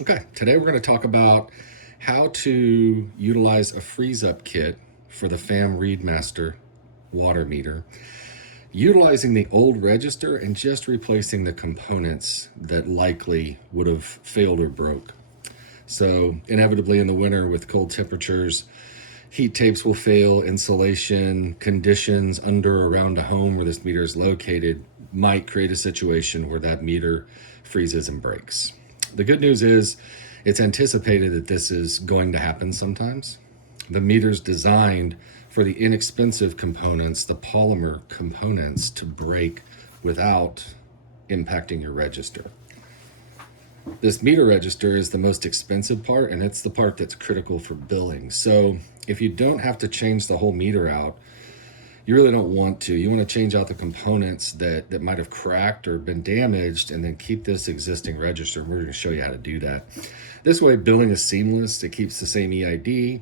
Okay, today we're going to talk about how to utilize a freeze-up kit for the FAM Readmaster water meter, utilizing the old register and just replacing the components that likely would have failed or broke. So inevitably in the winter with cold temperatures, heat tapes will fail, insulation, conditions under or around a home where this meter is located might create a situation where that meter freezes and breaks. The good news is it's anticipated that this is going to happen sometimes. The meter's designed for the inexpensive components, the polymer components, to break without impacting your register. This meter register is the most expensive part, and it's the part that's critical for billing. So if you don't have to change the whole meter out, you really don't want to. You want to change out the components that might have cracked or been damaged and then keep this existing register. We're going to show you how to do that. This way, billing is seamless. It keeps the same EID,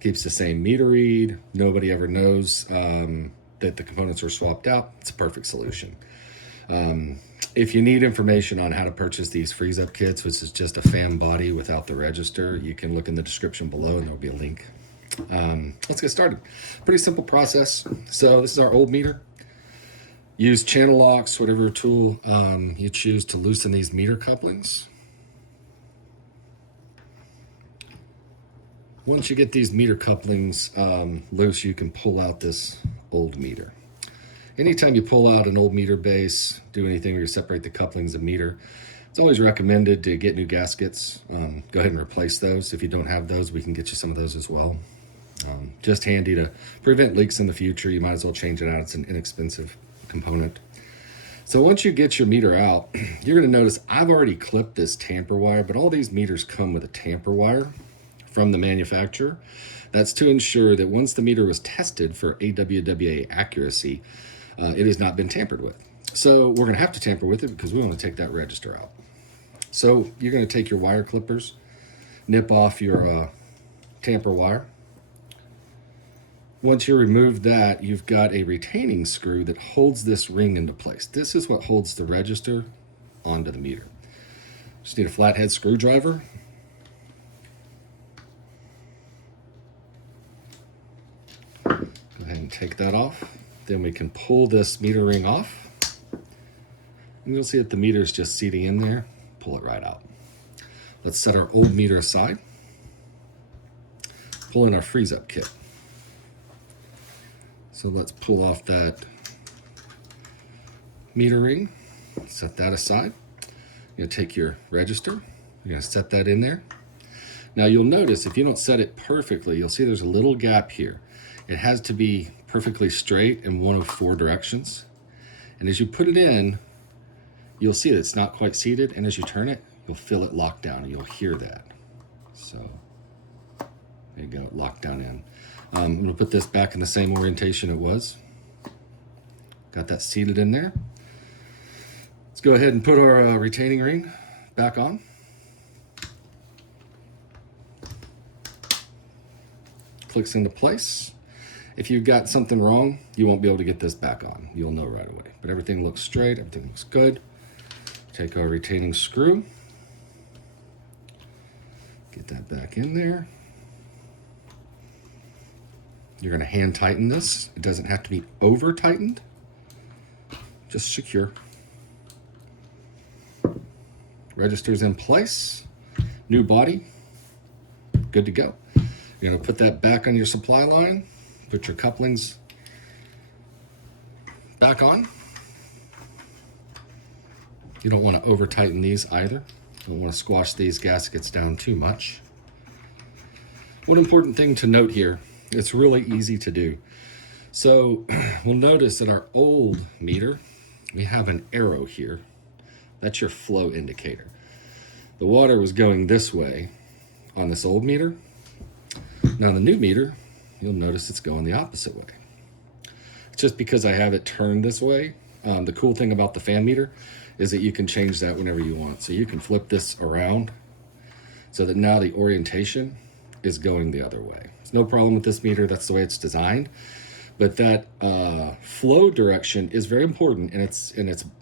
keeps the same meter read. Nobody ever knows that the components were swapped out. It's a perfect solution. If you need information on how to purchase these freeze-up kits, which is just a fan body without the register, you can look in the description below and there'll be a link. Let's get started. Pretty simple process. So this is our old meter. Use channel locks, whatever tool you choose to loosen these meter couplings. Once you get these meter couplings loose, you can pull out this old meter. Anytime you pull out an old meter base, do anything where you separate the couplings of meter, it's always recommended to get new gaskets. Go ahead and replace those. If you don't have those, we can get you some of those as well. Just handy to prevent leaks in the future. You might as well change it out. It's an inexpensive component. So once you get your meter out, you're going to notice I've already clipped this tamper wire, but all these meters come with a tamper wire from the manufacturer. That's to ensure that once the meter was tested for AWWA accuracy, it has not been tampered with. So we're going to have to tamper with it because we want to take that register out. So you're going to take your wire clippers, nip off your tamper wire. Once you remove that, you've got a retaining screw that holds this ring into place. This is what holds the register onto the meter. Just need a flathead screwdriver. Go ahead and take that off. Then we can pull this meter ring off. And you'll see that the meter is just seating in there. Pull it right out. Let's set our old meter aside. Pull in our freeze-up kit. So let's pull off that meter ring, set that aside. You're going to take your register, you're going to set that in there. Now you'll notice if you don't set it perfectly, you'll see there's a little gap here. It has to be perfectly straight in one of four directions. And as you put it in, you'll see that it's not quite seated, and as you turn it, you'll feel it lock down, and you'll hear that. So there you go, locked down in. I'm going to put this back in the same orientation it was. Got that seated in there. Let's go ahead and put our retaining ring back on. Clicks into place. If you've got something wrong, you won't be able to get this back on. You'll know right away. But everything looks straight, everything looks good. Take our retaining screw. Get that back in there. You're going to hand tighten this. It doesn't have to be over tightened, just secure. Register's in place, new body, good to go. You're going to put that back on your supply line, put your couplings back on. You don't want to over tighten these either. Don't want to squash these gaskets down too much. One important thing to note here, it's really easy to do. So we'll notice that our old meter, we have an arrow here. That's your flow indicator. The water was going this way on this old meter. Now the new meter, you'll notice it's going the opposite way. It's just because I have it turned this way. The cool thing about the fan meter is that you can change that whenever you want. So you can flip this around so that now the orientation is going the other way. There's no problem with this meter. That's the way it's designed. But that flow direction is very important, and it's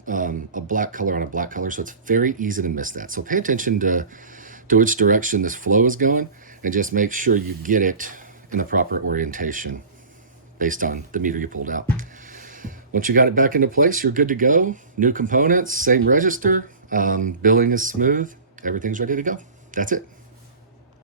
a black color on a black color, so it's very easy to miss that. So pay attention to to which direction this flow is going, and just make sure you get it in the proper orientation based on the meter you pulled out. Once you got it back into place, you're good to go. New components, same register, billing is smooth, everything's ready to go. That's it.